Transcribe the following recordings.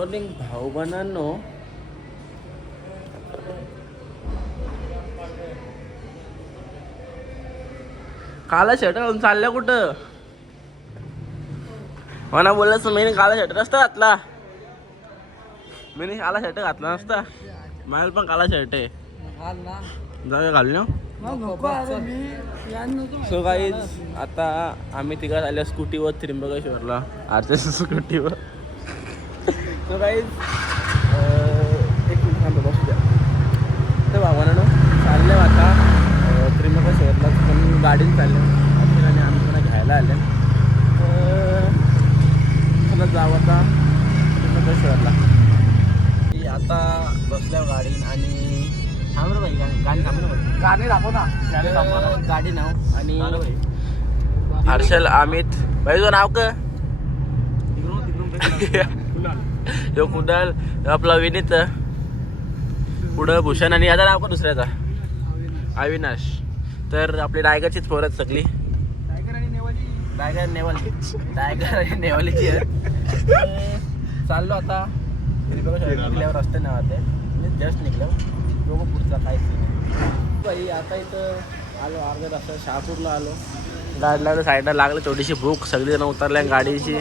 Morning भाऊ बनांनो. काला shirt घालून चालल्या कुठं? मला बोललं मी काला शर्ट नसता घातला. मी काला शर्ट घातला नसता. माझ्या पण काला शर्ट आहे. जाऊया घालून. सो गाईज आता आम्ही तिघा आल्या स्कूटीवर त्र्यंबकेश्वरला. आरच्या स्कूटीवर सो गाईज एक मिनिट थांबा बसू द्या. तर बाबांनो चालले आता अं, त्र्यंबकेश्वरला पण गाडीने चालले अर्चना आणि आम्ही पुन्हा घ्यायला आले तर चला जाऊ आता त्र्यंबकेश्वरला की आता बसल्या गाडीन आणि थांब रे भाई गाडी गाडी थांब रे भाई गाणे दाखव ना. तर गाडी नाव आणि हर्षल अमित. भाई नाव का ह्यो कुणाल आपला विनीत. पुढं भूषण आणि याचा नाव का दुसऱ्याचा? अविनाश. तर आपली रायगडचीच पोरं आहेत सगळी. टायगर नेवाली. टायगर आणि नेवालीची आहेत. तर चाललो आता निघल्यावर रस्ते नावात आहे जस्ट निघलो. बघू पुढचा काय आहे. बाई आता इथं आलो अर्ध्या रस्ता शहापूरला आलो. गाडी लागलं साईडला लागलं छोटीशी भूक. सगळी जण उतरल्या गाडीची.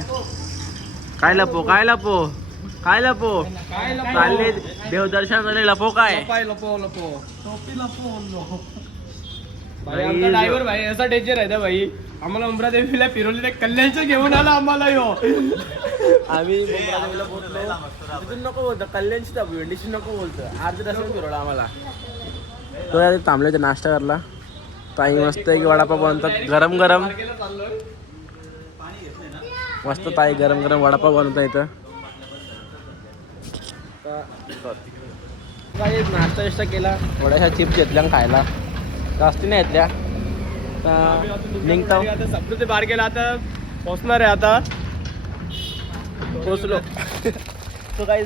काय लपो काय लपो? काय लपो? चालले देवदर्शन झाले लपो काय? पाय लपो लपो. टोपी लपो भाई, आमचा ड्रायव्हर भाई असा डेंजर आहे ना भाई. आम्हाला उमरादेवीला फिरवले ते कल्याणचं घेऊन आला आम्हाला यो. आम्ही पोहोचलो तिथून नको बोलतो. कल्याणची दाबू भेंडीची नको बोलतो. अर्ध्या तासात फिरवला आम्हाला. तो यार थांबले ते नाश्ता करला ताई मस्त आहे की वडापाव बनवतात गरम गरम मस्त ताई गरम गरम वडापाव बनवता इथं. काही नाश्ता केला. थोड्याशा चिप्स घेतल्या आणि खायला. जास्ती नाही घेतल्या. आता निघताव आता सप्रूचे बार गेला आता पोहोचणार आहे आता. पोचलो तो काही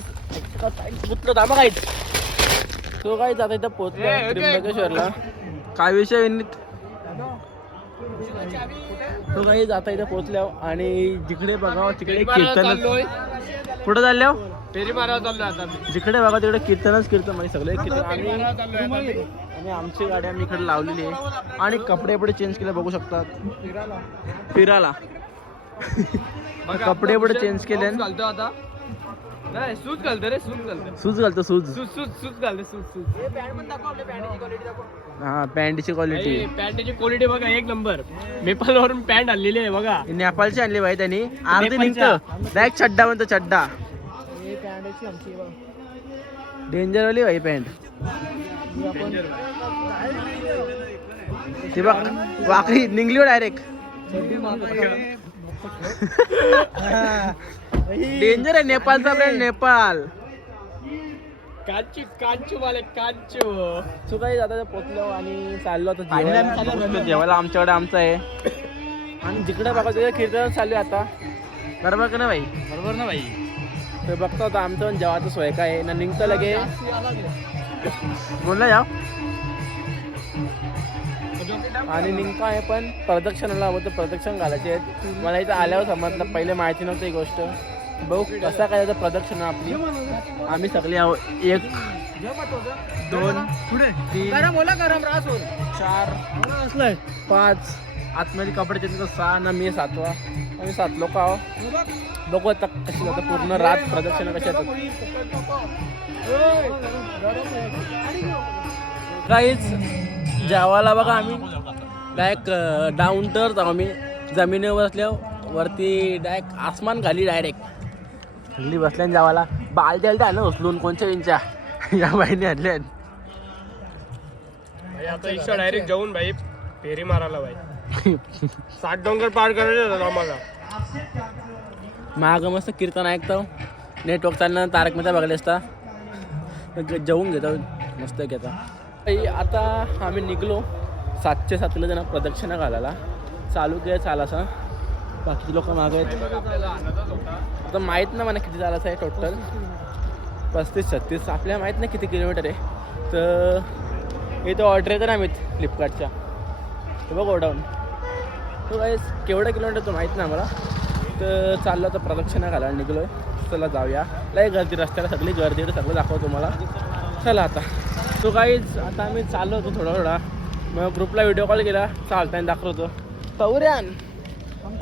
पुतलो थांबा काही तो काही आता इथं पोचलो. त्र्यंबकेश्वरला. काय विषय तो काही जाता इथं पोचल्या आणि जिकडे बघावं तिकडे कीर्तन कुठं चालल्या फेरी मारायला चाललो आता मी. जिकडे बघा तिकडे कीर्तनच कीर्तन म्हणजे सगळे कीर्तन. फेरी आणि मारायला चाललोय आता मी. आणि आमची गाडी आम्ही इकडे लावलेली आहे. आणि कपडे बिपडे चेंज केले बघू शकतात. फिरायला. बघा, कपडे आपण चेंज केले. घालतो आता. नाही शूज घालतो रे शूज घालतो सूज घालतो सूज शूज शूज शूज घालतो क्वालिटी दाखव हा पॅन्टची क्वालिटी पॅन्टची क्वालिटी बघा एक नंबर. मेपल वरून पॅन्ट आणलेली आहे बघा. नेपाळची आणली भाई त्यांनी. अर्धी नेपाळच्या. निघतं. डायरेक्ट चड्डा म्हणतो चड्डा पॅन्टची आमची डेंजर वाली भाई पॅन्ट. ती बघ वाकडी निघली हो डायरेक्ट डेंजर आहे नेपाळचा ब्रँड नेपाळ. कांचू कांचू वाले कांचू. तू काही जाता पोचलो आणि चाललो आता जेवायला. आमच्याकडे आमचं आहे. आणि जिकडे बघा तिकडे कीर्तन चालू आहे आता. बरोबर का ना भाई? बरोबर ना भाई. तर बघतो आता आमचं पण जेवायचं सोय काय आहे. ना निघतं लगे. बोलला जाव. आणि निघतो आहे पण प्रदक्षिणाला हवं तर प्रदक्षिण घालायचे आहेत. मला इथं आल्यावर समजलं. पहिले माहिती नव्हती ही गोष्ट. बघू कसा काय त्याचं प्रदक्षिण आपली. आम्ही सगळे आहोत. एक दोन तीन बोला गरम रास चार पाच आतमध्ये कपडे चेंज सहा ना मी सातवा. आम्ही सात लोक आहो बघू आता कशी जातं पूर्ण रात प्रदक्षिणा कशी जातात? काहीच जेवायला बघा आम्ही. डायरेक्ट डाऊन तर आम्ही. जमिनीवर बसल्यावर वरती डायरेक्ट आसमान खाली डायरेक्ट हल्ली बसल्या जेवायला. बालद्या आल्या ना उचलून कोणच्या इंच्या या बाईने आणल्या. आता इच्छा डायरेक्ट जाऊन भाई फेरी मारायला भाई. सात डोंगर पार करायचे आम्हाला मागं मस्त कीर्तन ऐकतो नेटवर्क चालणं तारक मेहता बघले असता. जेवून घेतो मस्त घेता. आता आम्ही निघलो सातशे सातला जण प्रदक्षिणा घालायला. चालू केलं चालासा बाकीचे लोक मागे आहेत. आता माहीत ना मला किती चालायचं आहे टोटल पस्तीस छत्तीस. आपल्याला माहीत नाही किती किलोमीटर आहे. तर इथं ऑर्डर येतं ना आम्ही फ्लिपकार्टच्या बघ गोडाऊन तो काय केवढं किलोमीटर तो माहीत नाही आम्हाला. तर चाललो तर प्रदक्षिणा घालायला निघलो आहे चला जाऊया. लय गर्दी रस्त्याला सगळी गर्दी आहे, सगळं दाखवतो तुम्हाला. चला आता. तो काहीच आता आम्ही चाललो होतो थोडा थोडा. मग ग्रुपला व्हिडिओ कॉल. केला चालताना दाखवतो. तवऱ्यान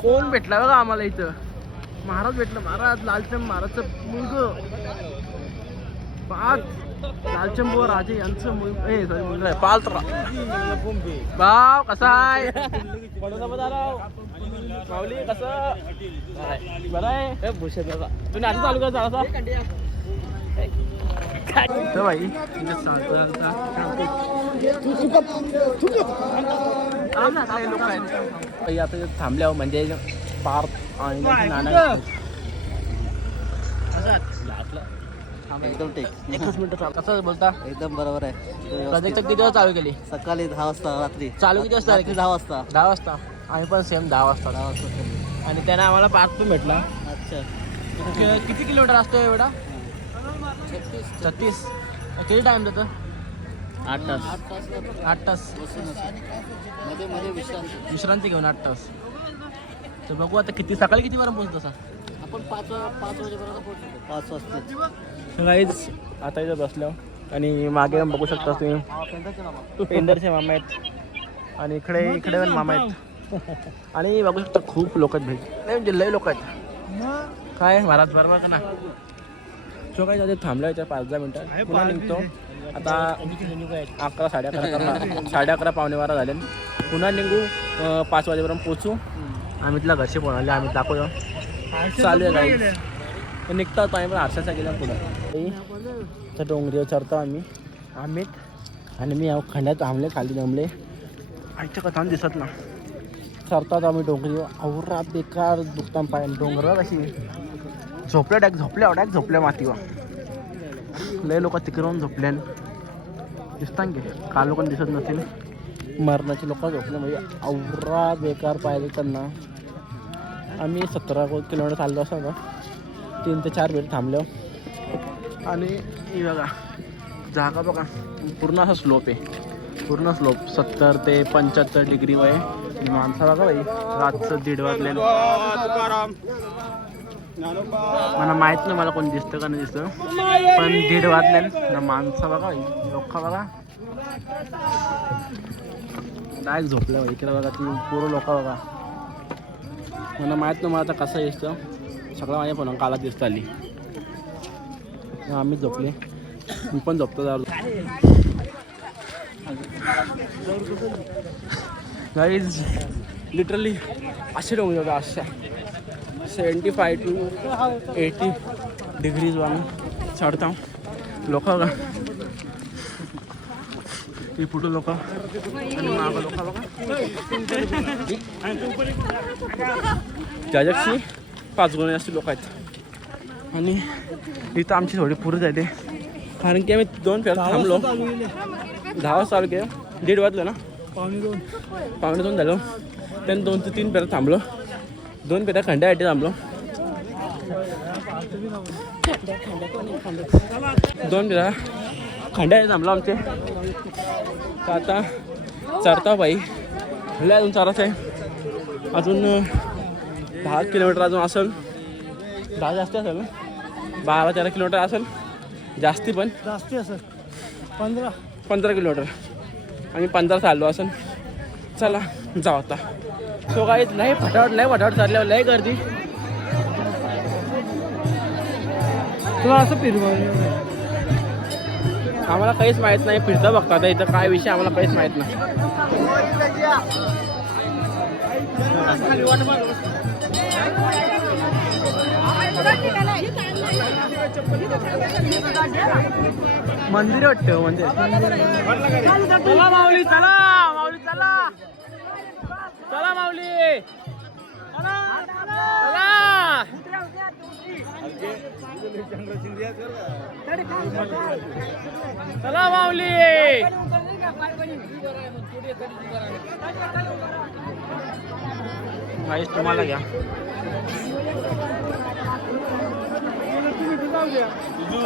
कोण भेटला बघा आम्हाला इथं? महाराज भेटलं. महाराज लालचंद महाराजचं मुलग. पाच लालचंद बुवा राजे यांचं मुलग आहे. पालत्रा. भाव कसा आहे? बदाराव माऊली कसं? बरं आहे. भूषण दादा. तुम्ही आता असा. भाई लोक आहेत. थांबल्यावर म्हणजे पार्क आणि नाना एकदम टेक एकच मिनिट कसं बोलता? एकदम बरोबर आहे. प्रोजेक्ट किती वाजता चालू केली? सकाळी दहा वाजता रात्री. चालू किती वाजता दहा वाजता. दहा वाजता. आम्ही पण सेम दहा वाजता. दहा वाजता. आणि त्याने आम्हाला पार्क पण भेटला. अच्छा. किती किलोमीटर असतो एवढा? छत्तीस. किती टाइम जातं आठ तास. आठ तास. विश्रांती. घेऊन आठ तास. तर बघू आता किती सकाळी किती वाजता पोहोचतो तसा आपण पाच वा- पाच वाजेपर्यंत पोहोचलो पाच वाजता. काहीच आता इथं बसलो. आणि मागे बघू शकता तुम्ही. पेंदरचे मामा आहेत. आणि इकडे इकडे पण मामा आहेत. आणि बघू शकता खूप लोक आहेत भेट नाही म्हणजे लय लोक आहेत. काय महाराज बरोबर का ना? सो काय जाते थांबलो याच्या पाच दहा मिनटं. पुन्हा निघतो. आता अकरा साडे अकरा अकरा साडे अकरा पावणे बारा झाले. पुन्हा निघू पाच वाजेपर्यंत पोचू आम्हीतला घरचे फोन आले आम्ही दाखवतो. चालू आहे पण निघता तो आम्ही पण आरशाचा गेला पुढं तर डोंगरीवर चढतो आम्ही. अमित आणि मी खंड्यात थांबले खाली जमले आईच्या कथा दिसत ना. चढतात आम्ही डोंगरीवर औरा बेकार दुखता पाय. डोंगरावर अशी झोपल्या डायक झोपल्या डायक झोपल्या मातीवर. लय लोक तिकडून झोपल्यान. दिसतात की? काल लोकांना दिसत नसेल. मरणाची लोक झोपले म्हणजे औरा बेकार पाहिजे त्यांना. आम्ही सतरा किलोमीटर चाललो असं ना तीन ते चार मिनिट थांबलो. आणि बघा जागा बघा. पूर्ण असा स्लोप आहे. पूर्ण स्लोप सत्तर ते पंच्याहत्तर डिग्री वय माणसा बघा बाई रातचं दीड वाजले मला माहीत नाही मला कोण दिसतं का नाही दिसतं. पण दीड वाजले माणसं बघा बाई लोक बघा. डायरेक्ट झोपलं बाई. इकडे बघा ती पूर्ण लोक बघा. मला माहीत नाही मला आता कसं दिसतं. सगळं माझ्या फोन कालात दिसत आली आम्ही झोपले. मी पण झोपतो जाऊ गाईज लिटरली असे डोंगर होता अशा. Seventy five to eighty degrees आम्ही चढतो लोक पुढे लोक त्याच्याशी पाच गुणे असे लोक आहेत. आणि इथं आमची थोडी पुरं जाते कारण की आम्ही दोन फेर थांबलो. दहा वाजता चालू केलं. दीड वाजलं ना? पावणे दोन. पावणे दोन झालं. त्यानं दोन ते तीन फेर थांबलो. दोन फेऱ्या खंड्यासाठी थांबलो. दोन फेऱ्या खंड्यासाठी थांबलो आमचे. तर आता चढता बाई. लय अजून चारायचं आहे. अजून दहा किलोमीटर अजून असेल. दहा जास्ती असेल ना? बारा तेरा किलोमीटर असेल. जास्ती पण. जास्ती असं पंधरा. पंधरा किलोमीटर. आम्ही पंधरा चाललो असेल. चला जाऊ आता. तो काही नाही फटाफट नाही फटाफट चालल्यावर लय गर्दी. तुला असं फिरवा आम्हाला काहीच माहीत नाही फिरतं बघता आता इथं काय विषय आम्हाला काहीच माहीत नाही. मंदिर वाटतं मंदिर. चला माऊली चला माऊली चला. चला माऊली. चला माऊली! माहीत तुम्हाला घ्या.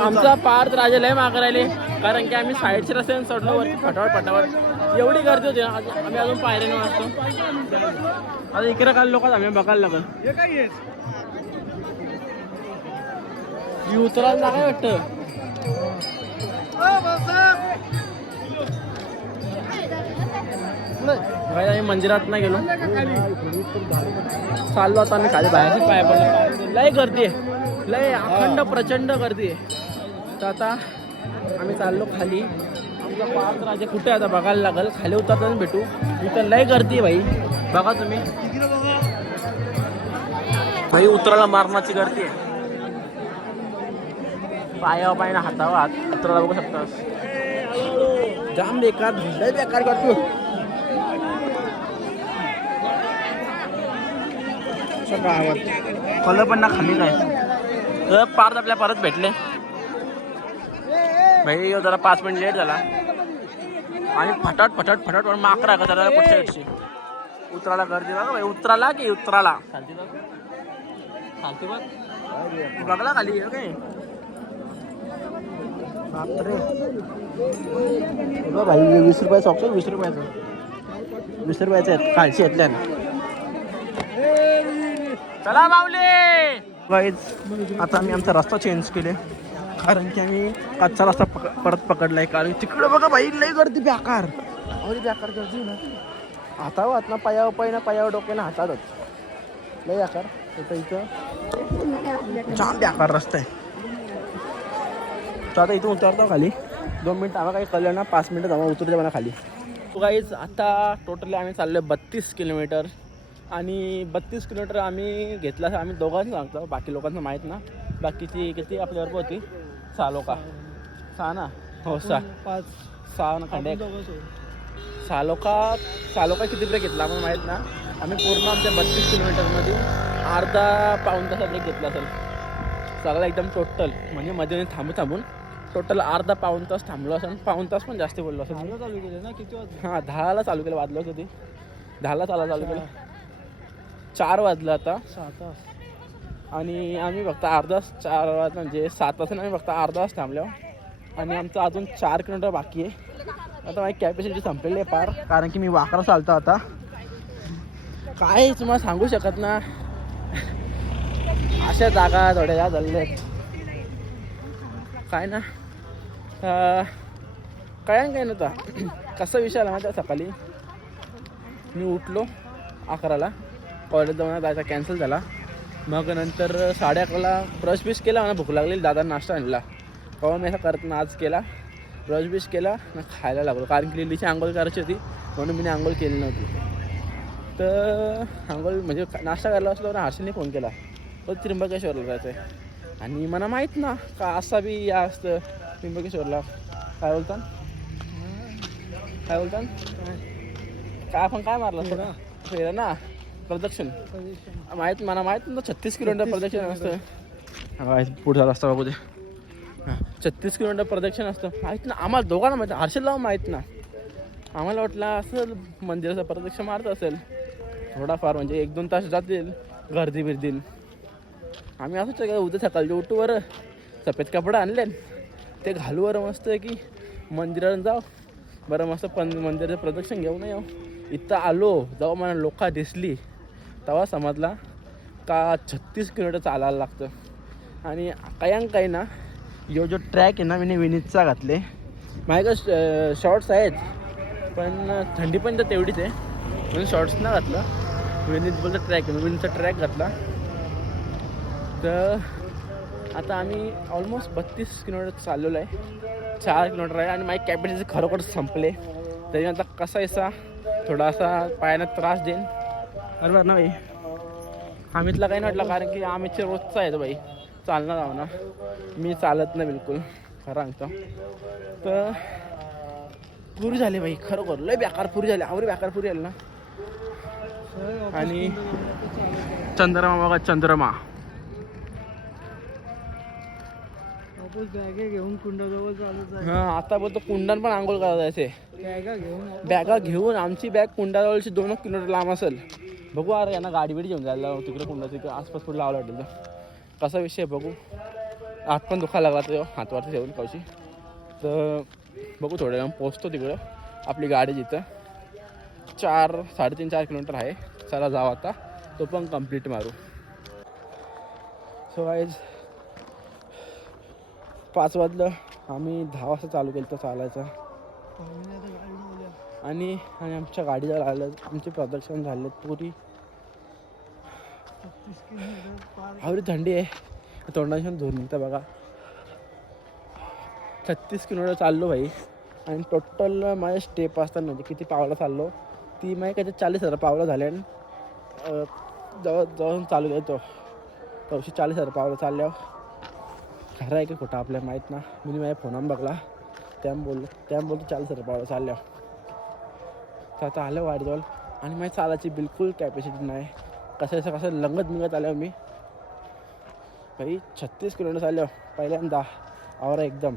आमचा पार्थ राजा लय मागे राहिले कारण की आम्ही साईडचे रस्त्याने चढलो वरती फटाफट फटाफट. एवढी गर्दी होती आम्ही अजून पायऱ्याने वाचतो आता इकडे काल लोक आम्ही बघायला लागल. हे काय ही उतरायला आहे वाटतं? भाई आम्ही मंदिरात नाही गेलो. चाललो आता आम्ही खाली बाहेर. पाय पडले. लय गर्दी आहे. लय अखंड प्रचंड गर्दी आहे. तर आता आम्ही चाललो खाली. आमचा पाच राजे कुठे आहे आता बघायला लागल. खाली उतरताना भेटू. इथं लय गर्दी आहे भाई. बघा तुम्ही. भाई उतरायला मारण्याची गर्दी आहे. पायावर पायना हातावर हात उतरायला बघू शकतास. जाम बेकार लय बेकार करतो कलर पण ना खाली काय? तर आपल्या परत भेटले. भाई जरा पाच मिनिट लेट झाला. आणि फटाट फटाट फटाट पण माकरा का जरा पुढच्या वर्षी उतराला गर्दी बघा भाई उतराला की उतराला? खालती बघ. खालती बघ. बघला खाली ओके. बापरे. भाई वीस रुपये सॉक्स वीस रुपयाचं. वीस रुपयाचे आहेत. खालची घेतल्या चला माऊली. गाईज आता आम्ही आमचा रस्ता चेंज केले. कारण की आम्ही कच्चा रस्ता पक परत पकडलाय. कारण तिकडे बघा बाई लई गर्दी बेकार. अरे बेकार गर्दी ना. हातावर हात ना पायावर पाय ना पायावर डोक्यानं हातातच. लई बेकार. इथं इथं. जाम बेकार रस्ता आहे. तर आता इथून उतरतो खाली. दोन मिनटं आम्हाला काही कळलं ना पाच मिनटं जाऊन उतरते मला खाली. गाईज आता टोटली आम्ही चाललो बत्तीस किलोमीटर. आणि बत्तीस किलोमीटर आम्ही घेतला आम्ही दोघांनी सांगतो बाकी लोकांना माहीत ना. बाकीची किती आपल्याबरोबर होती? सहा लोका. सहा ना? हो सहा. पाच. सहा ना खंडे. सहा लोका सहा लोका किती ब्रेक घेतला आम्हाला माहीत ना. आम्ही पूर्ण आमच्या बत्तीस किलोमीटरमध्ये अर्धा पाऊन तासा ब्रेक घेतला असेल. सगळा एकदम टोटल म्हणजे मध्ये मध्ये थांबून थांबून. टोटल अर्धा पाऊन तास थांबलो असेल पाऊन तास पण जास्त बोललो असेल झालं चालू केलं ना? किती वाजता हां दहाला चालू केलं वाजलं होतं ते. दहाला चाला चालू केलं. चार वाजलं आता. सहा तास. आणि आम्ही फक्त अर्धा चार वाज म्हणजे सात तासाने आम्ही फक्त अर्धा तास थांबलो. आणि आमचं अजून चार किलोमीटर बाकी आहे. आता माझी कॅपॅसिटी संपलेली आहे पार कारण की मी वाकरा चालतो आता. काय तुम्हाला सांगू शकत ना? अशा जागा थोड्या या झालेल्या आहेत काय ना? अं, काय काय नव्हता? कसा विषय आला माझ्या सकाळी? मी उठलो अकराला. कॉलेज जाऊन जायचा कॅन्सल झाला. मग नंतर साडे अकराला ब्रश बिश केला मला भूक लागलेली दादा नाश्ता आणला. तेव्हा मी असं करत ना आज केला. ब्रश बिश केला ना खायला लागलो. कारण की लिलीची आंघोळ करायची होती म्हणून मी आंघोळ केली नव्हती. तर आंघोळ म्हणजे नाश्ता करायला असलो तर हर्षलने फोन केला. तो त्रिंबकेश्वरला जायचं आहे आणि मला माहीत ना का असा बी या असतं त्र्यंबकेश्वरला काय बोलता काय बोलता काय आपण काय मारलं? असतं फेरा ना. प्रदक्षिण. माहीत मला माहीत ना छत्तीस किलोमीटर प्रदक्षिण असतं. हा, पुढचा रस्ता बघू दे हा, छत्तीस किलोमीटर प्रदक्षिण असतं. माहीत ना आम्हाला दोघांना माहीत हर्षलला माहीत ना. आम्हाला वाटलं असं मंदिराचं प्रदक्षिण मारत असेल. थोडाफार म्हणजे एक दोन तास जातील गर्दी बिर्दीन आम्ही असंच उद्या सकाळचे उठूवर सफेद कपडे आणले ते घालू बरं मस्त आहे की मंदिरात जाऊ बरं मस्त पण मंदिराचं प्रदक्षिण घेऊन येऊ इथं आलो जेव्हा मला लोका दिसली. तेव्हा समजला का छत्तीस किलोमीटर चालायला लागतं. आणि कायम काही ना यो जो ट्रॅक आहे ना मी विनीतचा घातले. माझ्याकडे शॉर्ट्स आहेत पण थंडी पण तर तेवढीच आहे. म्हणून शॉर्ट्स ना घातलं. विनीत बोलतं ट्रॅक विनीतचा ट्रॅक घातला. तर आता आम्ही ऑलमोस्ट बत्तीस किलोमीटर चाललेलो आहे. चार किलोमीटर आहे आणि माझी कॅपॅसिटी खरोखर संपले. तरी आता कसा असा थोडासा पायानं त्रास देईन. बरोबर ना भाई? अमितला काही नाही वाटलं कारण की अमितचे रोजचा आहे तो भाई. चालणार जाऊ ना. मी चालत नाही बिलकुल खरं सांगतो. तर पुरी झाली भाई खरोखर. लय बेकार पुरी झाली. आवरी बेकार पुरी झाली ना. आणि चंद्रमा बघा चंद्रमा वापस बॅगे घेऊन कुंडाजवळ हा आता बोलतो कुंडन पण आंघोळ करायला जायचे. बॅगा घेऊन बॅगा घेऊन आमची बॅग कुंडाजवळची दोन किलोमीटर लांब असेल. बघू अरे यांना गाडी बिडी घेऊन जायला तिकडे कुंडा तिकडे आसपास पुढे लावलं वाटेल तर. कसा विषय बघू. हात पण दुखायला लागला तो हातवरती ठेवून कवशी. तर बघू थोड्या वेळा पोचतो तिकडं. आपली गाडी जिथं. चार साडेतीन चार किलोमीटर आहे. चला जाऊ आता. तो पण कंप्लीट मारू. सो वाईज पाच वाजलं. आम्ही दहा वाजता चालू केलं तर चालायचं. आणि आणि आमच्या गाडीला आलं आमचे प्रदर्शन झाले. पुरी. आवडी थंडी आहे. तोंडाशी धुवून निघतं बघा. छत्तीस किलोमीटर चाललो भाई. आणि टोटल माझ्या स्टेप असताना म्हणजे किती पावलं चाललो. ती माझी काही चाळीस हजार पावलं झाले आणि जवळ जवळ चालू येतो चौशे चाळीस हजार पावलं चालल्यावर. खरं आहे की खोटं आपल्याला माहीत ना? मी माझ्या फोनावर बघला. त्याम बोललो त्याम बोलतो चाल सर पावलं चालल्या. तर आता आलं वाढजवळ आणि माझ्या चालायची बिलकुल कॅपॅसिटी नाही. कसं असं कसं लंगत मिंगत आलो मी. भाई छत्तीस किलोमीटर चाललो पहिल्यांदा. आवरा एकदम.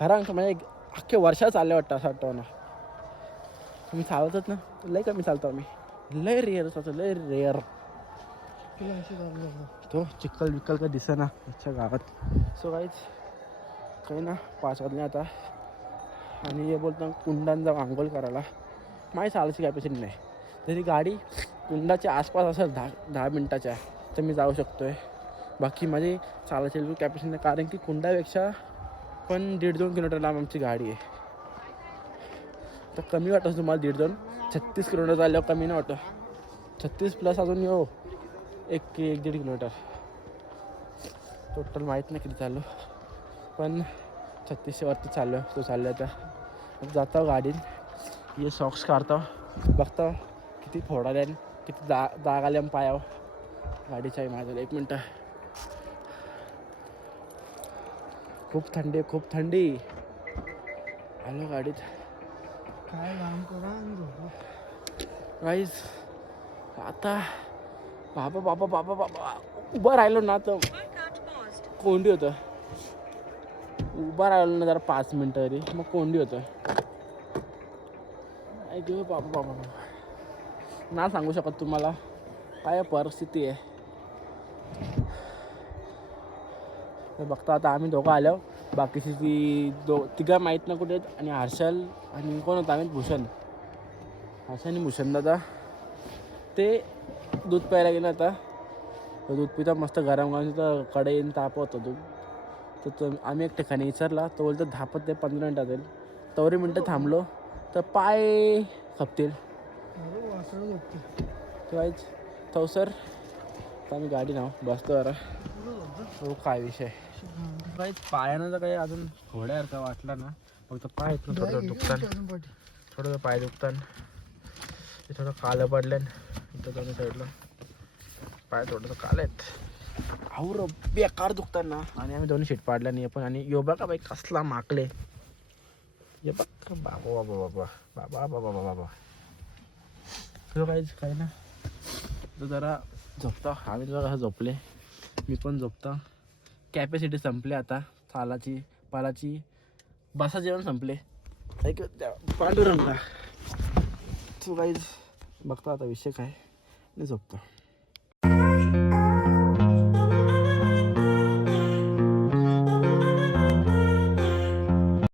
खरं अंक म्हणजे एक अख्खे वर्षात चालले वाटतं असं वाटतं ना तुम्ही चालतच ना? लय कमी चालतो आम्ही. लय रेअर चालतो लय रेअर तो चिखल विक्कल का दिसेना आजच्या गावात. सो काहीच काही ना पाच वाजले आता. आणि हे बोलतो कुंडांचा आंघोळ करायला. माझी चालायची कॅपॅसिटी नाही. तरी गाडी कुंडाच्या आसपास असेल दहा दहा मिनटाच्या तर मी जाऊ शकतो आहे बाकी माझी चालायची कॅपॅसिटी नाही. कारण की कुंडापेक्षा पण दीड दोन किलोमीटर लांब आमची गाडी आहे. तर कमी वाटतं तुम्हाला दीड दोन. छत्तीस किलोमीटर चालल्यावर कमी नाही वाटतं. छत्तीस प्लस अजून येऊ एक कि एक दीड किलोमीटर. टोटल माहीत नाही किती चाललो. पण छत्तीसशे वरती चाललो तो चाललो आता. जातो गाडीत. हे सॉक्स काढतो. बघतो किती फोडाले किती जा जाग आल्या पायावर. गाडीच्या आहे माझ्या एक मिनटं. खूप थंडी खूप थंडी. आलो गाडीत. काय काम करा गाईज आता बाबा बाबा बाबा बाबा. उभं राहिलो ना तर कोंडी होतं. उभं राहिलो ना जरा पाच मिनटं तरी. मग कोंडी होतं. काय बाबा बाबा बाबा. ना सांगू शकत तुम्हाला काय परिस्थिती आहे. बघता आता आम्ही दोघं आलो. बाकीची ती दो तिघं माहीत ना कुठे आहेत. आणि हर्षल आणि कोण होतं? आम्ही भूषण. हर्षल आणि भूषण दादा. ते दूध प्यायला गेलं आता. तर दूध पिता मस्त गरम गरम तिथं कढईन ताप होतं दूध. तर तो आम्ही एक ठिकाणी विचारला तो बोलतो धापत ते पंधरा मिनटात येईल. तवरी मिनटं थांबलो. तर पाय खपतील. तर तो सर. तर आम्ही गाडी नाव बसतो जरा. हो काय विषय? काहीच पायानं तर काही अजून घोड्यासारखं वाटला ना. फक्त पाय थोडं दुखतात थोडं पाय दुखतात ते थोडं कालं पडलं इथं दोन्ही साईडला. पाय थोडंसं काल आहेत. आवर बेकार दुखतात ना आणि आम्ही दोन्ही शीट पाडल्या नाही. पण आणि यो बघा बाई कसला माकले. ये बघ बाबा बाबा बाबा. बाबा बाबा बाबा बाबा. तो काहीच काही ना? तो जरा झोपता. आम्ही तुला कसं झोपले. मी पण झोपता. कॅपॅसिटी संपली आता. सालाची पालाची. बसा जेवण संपले. ऐक त्या- पांडुरंगा. तू काहीच बघता आता विषय काय. आणि झोपतो.